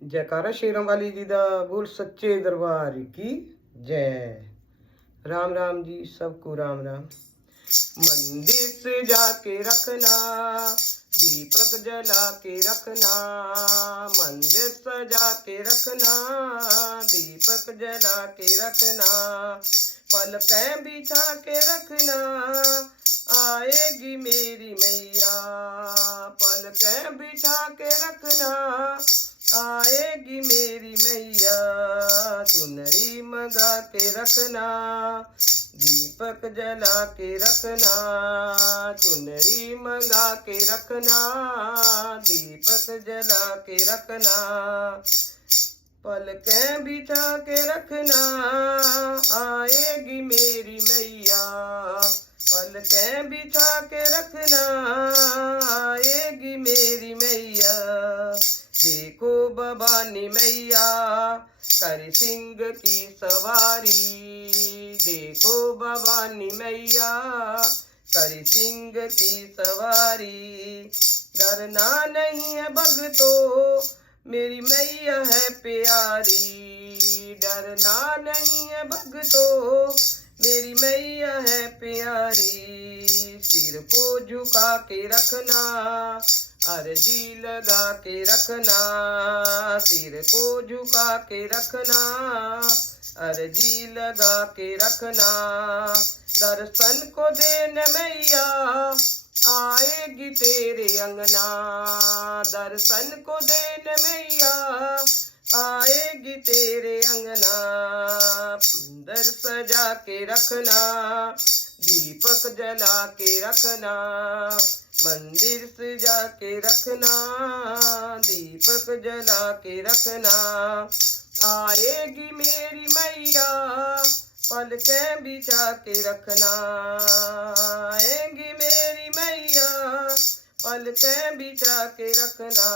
जयकारा शेरों वाली जी दा बोल सच्चे दरबार की जय। राम राम जी, सबको राम राम। मंदिर से जाके रखना, दीपक जला के रखना, मंदिर सजा के रखना, दीपक जला के रखना, पलकें बिछा के रखना, आएगी मेरी मैया, पलकें बिछा के रखना, आएगी मेरी मैया, चुनरी मंगा के रखना, दीपक जला के रखना, चुनरी मंगा के रखना, दीपक जला के रखना, पलकें बिछा के रखना, आएगी मेरी मैया, पलकें बिछा के रखना, आएगी मेरी मैया। देखो भवानी मैया कर सिंह की सवारी, देखो भवानी मैया कर सिंह की सवारी, डरना नहीं है भगतों मेरी मैया है प्यारी, डरना नहीं है भगतों मेरी मैया है प्यारी, सिर को झुका के रखना, अर्जी लगा के रखना, सिर को झुका के रखना, अर्जी लगा के रखना, दर्शन को देने मैया आएगी तेरे अंगना, दर्शन को देने मैया आएगी तेरे अंगना, अंदर सजा के रखना, दीपक जला के रखना, मंदिर सजा के रखना, दीपक जला के रखना, आएगी मेरी मैया पलकें बिछा के रखना, आएगी मेरी मैया पलकें बिछा के रखना,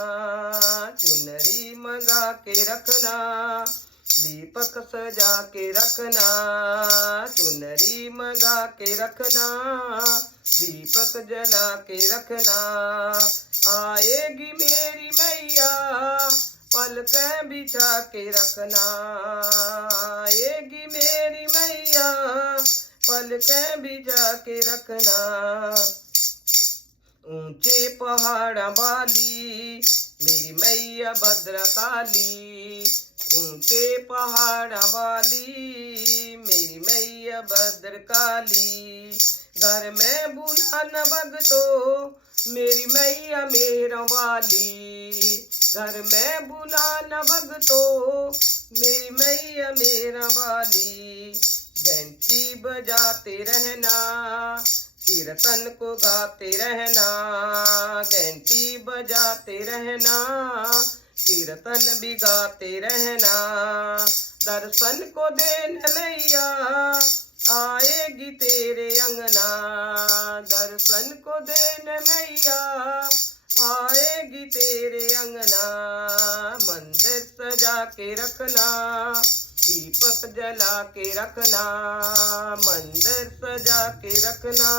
चुनरी मंगा के रखना, दीपक सजा के रखना, चुनरी मंगा के रखना, दीपक जला के रखना, आएगी मेरी मैया पलकें बिछा के रखना, आएगी मेरी मैया पलकें बिछा के रखना, ऊंचे पहाड़ वाली मेरी मैया भद्रकाली, ऊंचे पहाड़ वाली मेरी मैया भद्रकाली, घर में बुला न भगतो मेरी मैया मेरा वाली, घर में बुला न भगतो मेरी मैया मेरा वाली, घंटी बजाते रहना कीर्तन को गाते रहना, घंटी बजाते रहना कीर्तन भी गाते रहना, दर्शन को देने मैया आएगी तेरे अंगना, दर्शन को देने मैया आएगी तेरे अंगना, मंदिर सजा के रखना, दीपक जला के रखना, मंदिर सजा के रखना,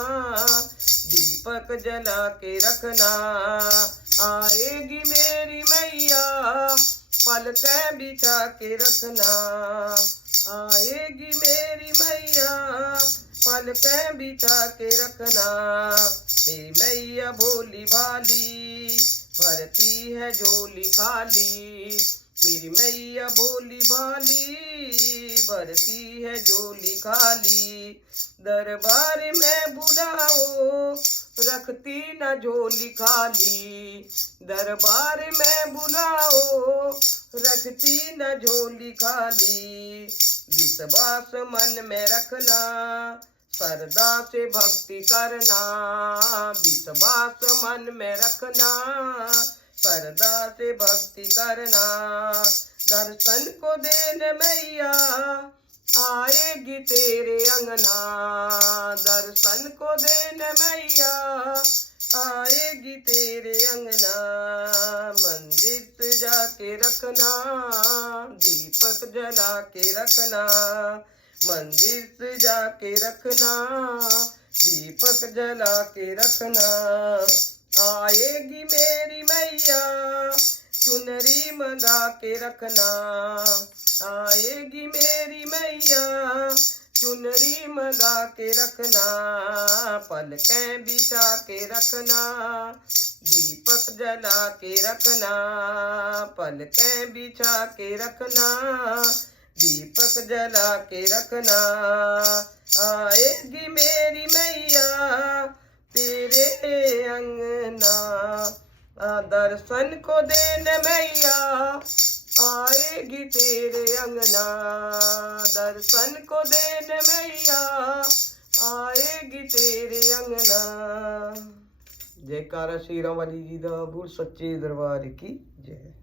दीपक जला के रखना, आएगी मेरी मैया पलकें बिछा के रखना, आएगी मेरी मैया पलकें बिछा के रखना, मेरी मैया भोली भाली भरती है झोली खाली, मेरी मैया भोली भाली भरती है झोली खाली, दरबार में बुलाओ रखती न झोली खाली, दरबार में बुलाओ रखती न झोली खाली, विश्वास मन में रखना श्रद्धा से भक्ति करना, विश्वास मन में रखना श्रद्धा से भक्ति करना, दर्शन को देने मैया आएगी तेरे अंगना, दर्शन को देने मैया आएगी तेरे अंगना, मंदिर सजा के रखना, दीपक जला के रखना, मंदिर सजा के रखना, दीपक जला के रखना, आएगी मेरी मैया चुनरी मंगा के रखना, आएगी मेरी मैया चुनरी मंगा के रखना, पलकें बिछा के रखना, दीपक जला के रखना, पलकें बिछा के रखना, दीपक जला के रखना, आएगी मेरी मैया तेरे अंगना, दर्शन को देने मैया आएगी तेरे अंगना, दर्शन को देने मैया आएगी तेरे अंगना। जयकारा श्री राम वाली जी दा बोल सच्चे दरबार की जय।